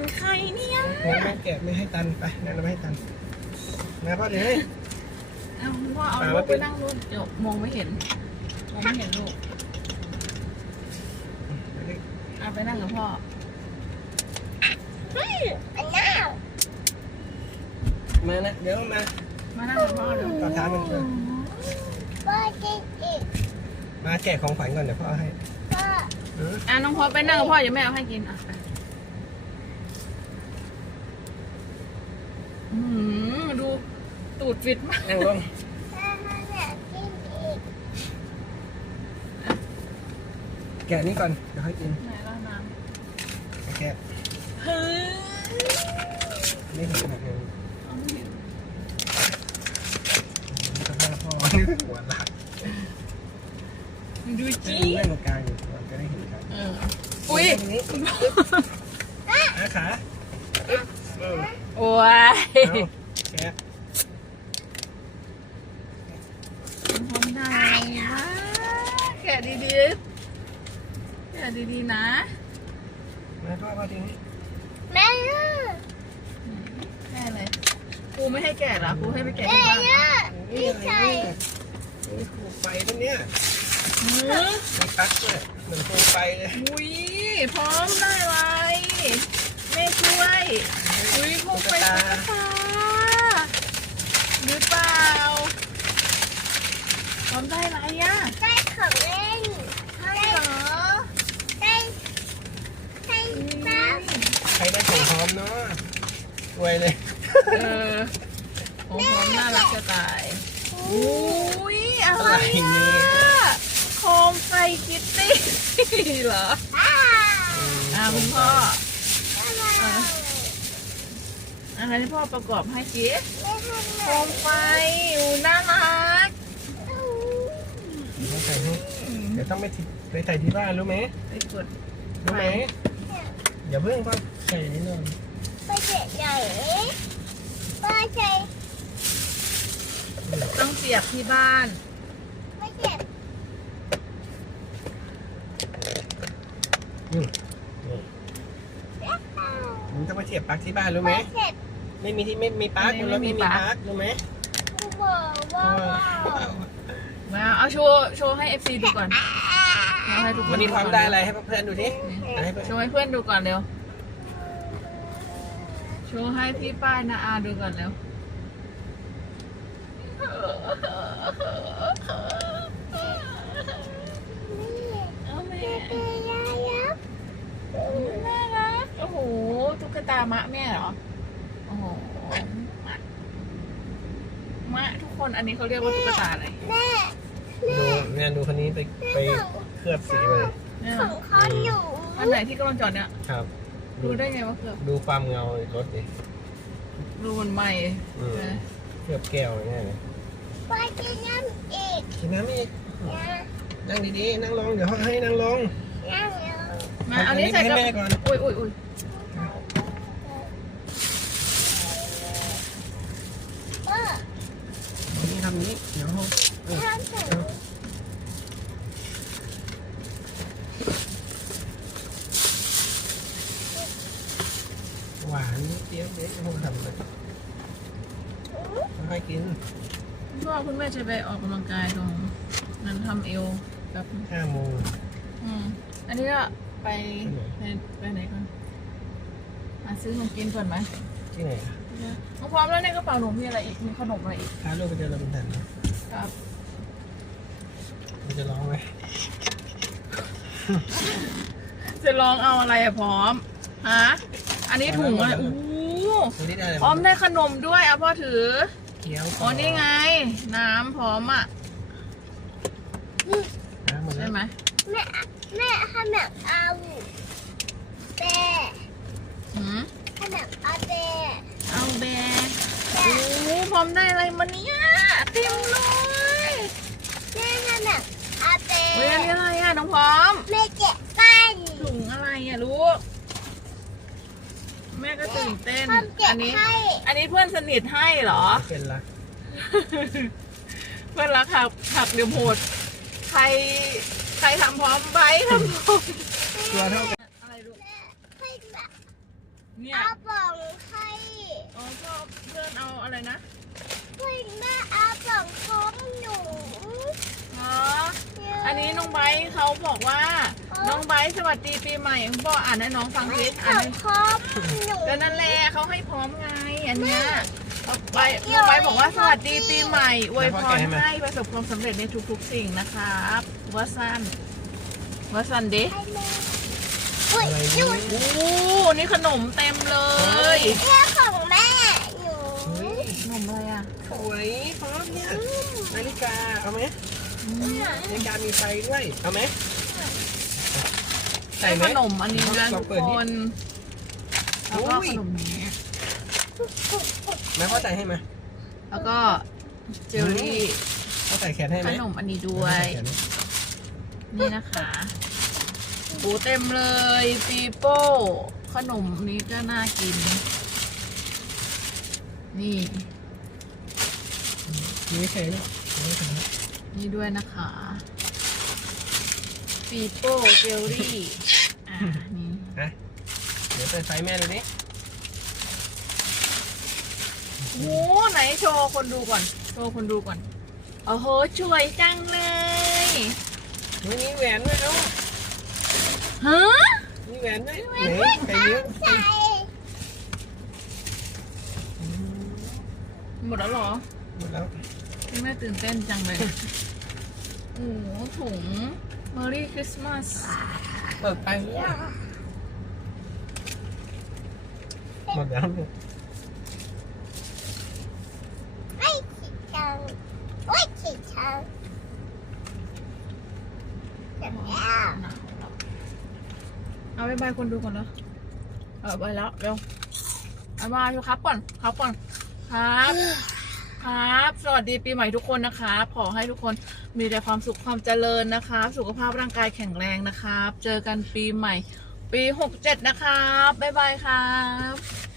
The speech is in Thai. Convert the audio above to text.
อนใครเนี่ยแม่แกะไม่ให้ตันไปแม่เราไม่ให้ตันแม่พ่อเดี๋ยวให้เอาพ่อเอาลูกไปนั่งลูกเดี๋ยวมองไม่เห็นมองไม่เห็นลูกเอาไปนั่งกับพ่อเฮ้ยไปแมานะเดี๋ยวมามานั่งกับพ่อเดี๋ยวกอดท้ามันมาแกะของขวัญก่อนเดี๋ยวพ่อให้อ่าน้องพ่อไปนั่งกับพ่อเดี๋ยวแม่เอาให้กินอ่ะือดู ตูดฟิตมากแม่ต้องแกะนี่ก่อนเดี๋ยวให้กิน ไหนล่ะน้ำแกะเฮ้ยไม่เห็นขนาดเลยดูจีนั่งตรงกลางอยู่ก็ได้เห็นครับอุ้ยนี่ขาวอ้ยหอมได้ค่ะแกะดีแกะดีนะแม่ด้วยมาทีนี้แม่แม่เลยกูไม่ให้แกะหรอกูให้ไปแกะแม่เยอะพี่ชายกูไปตรงเนี้ยหนึ่งปั๊กเลยหนึ่งกูไปเลยอุ้ยพร้อมได้เลยแม่ช่วย อุ้ยพุ่งไปตาหรือเปล่าทำได้ไรอ่ะ ได้ของเล่นได้หรอได้ได้ป้่ใครได้ของพร้อมเนาะรวยเลยของพร้อมน่ารักจะตายอุ้ยอะไรเนี่ยโคมไฟคิตตี้เหรออ้าวคุณพ่ออะไรที่พ่อประกอบให้จีโคมไฟอูน่ารักเดี๋ยวต้องไปไปใส่ที่บ้านรู้ไหมไปกดรู้ไหมอย่าเพิ่งก่อนใส่นิดนึงไปเจ๋ใหญ่ไปใส่ ต้องเสียบที่บ้านต้องมาเสียบปลั๊กที่บ้านรู้ไหมไม่มีที่ไม่มีปลั๊กแล้วไม่มีปลั๊กรู้ไหมมาเอาโชว์โชว์ให้เอฟซีดูก่อนมันนี้ความได้อะไรให้เพื่อนดูทีโชว์ให้เพื่อนดูก่อนเร็วโชว์ให้พี่ป้ายนาอาดูก่อนเร็วเอาแมตามะแม่เหรอ โอ้มะทุกคน อันนี้เขาเรียกว่าตุ๊กตาอะไรดูเนี่ยดูคนนี้ไปไปเคลือบสีเลยของข้ออยู่อันไหนที่กำลังจอดเนี่ยครับ ดูได้ไงว่าเคลือบดูความเงารถดิดูมันใหม่เคลือบแก้วง่ายเลยไปกินน้ำอีกกินน้ำอีก นั่งดีๆนั่งลงเดี๋ยวเขาให้นั่งลงมา เอันนี้ใส่กับอุ้ยอุ้ยอุ้ยทำนี้เดี๋ยวหวานเตี้ยเด็กโฮทำเลยให้กินพ่อคุณแม่จะไปออกกำลังกายตรงนั้นทำเอว กับห้าโมงอันนี้ก็ไป ไปไหนก่อนมาซื้อของกินก่อนไหมที่ไหนอะพร้อมแล้วในกระเป๋าหนูมีอะไรอีกมีขนมอะไรอีกล้าเรองเ็เดอเราเป็นแผ่นะครับมันจะร้องไหมจะร้องเอาอะไรพร้อมฮะ อันนี้ถุงอะไรอู้พร้อมได้ขนมด้วยเอาพ่อถืออ๋อนี่ไง น้ำพร้อมอ่ะใช่ไหมแม่แม่ให้แม่เอาเต้ให้แม่เอาเต้เอาแบกโอ้พร้อมได้อะไรมาเนี่ยเต็มเลยเนี่นั่นอะอาเต้เฮ้ยอะไรอะน้องพร้อมแม่เก็บปั้นถุงอะไรอะลูกแม่ก็ตื่นเต้น อันนี้ อันนี้เพื่อนสนิทให้เหรอ เป็นละเพื่อนละขับขับเดือดหมด ใครใครทำพร้อมไปทำพร้อมเนี่ยอาปองใครอ๋อพ่อเพื่อนเอาอะไรนะเพย่นแม่เอาปองของหนูอ๋ออันนี้น้องไบเขาบอกว่า น้องไบสวัสดีปีใหม่พ่ออ่านให้น้องฟังทีอ่านพร้อมหนูก็นั่นแหละเขาให้พร้อมไง อันเนี้ยไปไปบอกว่าสวัสดีปีใหม่อวยพรให้ประสบความสำเร็จในทุกๆสิ่งนะครับวัสันวัสันดิโอ้โหนี่ขนมเต็มเลยแค่ของแม่ ขนมอะไรอ่ะสวยพร้อมเนี่ยนาฬิกา เอาไหมนาฬิกามีไฟด้วย เอาไหมใส่ขนมอันนี้นะทุกคนแล้วก็ขนมนี้แม่เข้าใจให้ไหมแล้วก็เจลลี่เข้าใจแขนให้ไหมขนม อันนี้ด้วย นี่นะคะโอ้เต็มเลยปีโป้ ขนมนี้ก็น่ากิน นี่ นี่เฉยยนี่ด้วยนะคะปีโป้เจลลี่นี่เดี๋ยวใส่ไซแม่ดูี่ โอ้ไหนโชว์ คนดูก่อน โชว์คนดูก่อน โอ้โห ช่วยจังเลยวันนี้แหวนด้วยเน Hả? Nhưng mà em mới tắm chạy Một đó lỏ Một đó Nhưng mà tên chẳng mệt Ủa thủng Merry Christmas Mở tay nữa Mở tay nữa บายคนดูก่อนนะ เออไปแล้วเร็วบายบายครับ ก่อนครับก่อน ครับครับ สวัสดีปีใหม่ทุกคนนะคะขอให้ทุกคนมีแต่ความสุขความเจริญนะคะสุขภาพร่างกายแข็งแรงนะครับ เจอกันปีใหม่ปีหกเจ็ดนะครับบายบายครับ